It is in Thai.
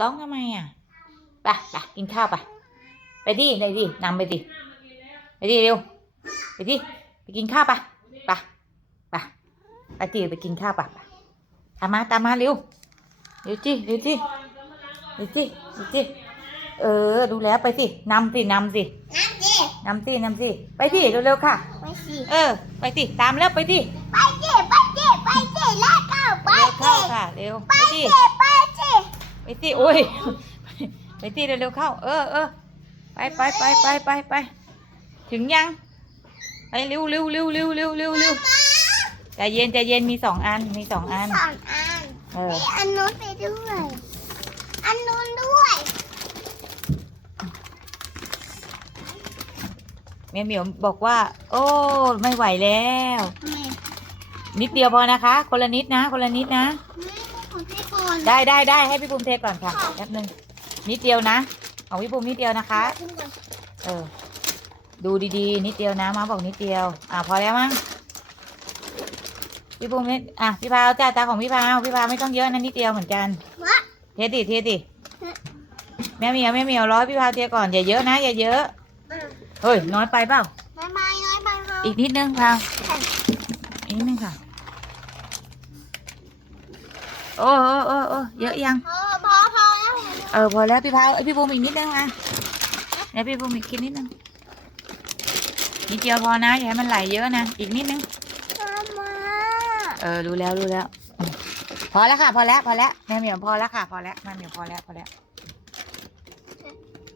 ร้องทำไมอะไปไปกินข้าวไป ไปดิไปดินำไปดิไปดิเร็ว ไปดิไปกินข้าวไปไปไปไปดิไปกินข้าวไปไปตามมาตามมาเร็วเร็วจิเร็วจิเร็วจิเร็วจิเออ ดูแล้วไปสินำสินำสินั่นดินำสินำสิไปดิเร็วๆค่ะ ไปสิเออ ไปสิตามแล้วไปดิไปสิไปสิไปสิแล้วก็ไปเร็วสิเข้าค่ะเร็วไปไปดิสิ ไปสิไปสิโอ้ย ไปสิเร็วๆเข้า เออเออไปไปไปไปไปไปถึงยัง ไปเร็วเร็วเร็วเร็วเร็วเร็วเร็วใจเย็นใจเย็นมีสองอันมีสองอัน สองอันเออ มีอันนู้นไปด้วย อันนู้นด้วยแม่เหมียวบอกว่า โอ้ไม่ไหวแล้วนี่นิดเดียวพอนะคะ คนละนิดนะ คนละนิดนะ นี่ ของพี่ปอนได้ได้ได้ให้พี่ภูมิเทก่อนค่ะแป๊บนึงนิดเดียวนะของพี่ภูมินิดเดียวนะคะ เออ ดูดีๆ นิดเดียวนะมาบอกนิดเดียว อะพอแล้วมั้งพี่ภูมินิดอะพี่พาวจ้าตาของพี่พาวพี่พาวไม่ต้องเยอะนะนิดเดียวเหมือนกันวะเทดิเทดิแม่เหมียวแม่เหมียวร้อยพี่พาวเทก่อนอย่าเยอะนะอย่าเยอะอืมเฮ้ยน้อยไปเปล่าน้อยไปน้อยไปค่ะอีกนิดนึงพาวอีกนิดนึงค่ะ โอ้โอ้โอ้โอ้เยอะยัง พอพอพอแล้วเออพอแล้วพี่พาวเอ้ยพี่ภูมิอีกนิดนึงอะแล้วพี่ภูมิอีกคิดนิดนึงนิดเดียวพอนะอย่าให้มันไหลเยอะนะอีกนิดนึงมาเออรู้แล้วรู้แล้วอืมพอแล้วค่ะ พอแล้วพอแล้วแม่เหมียวพอแล้วค่ะ พอแล้วแม่เหมียวพอแล้วพอแล้ว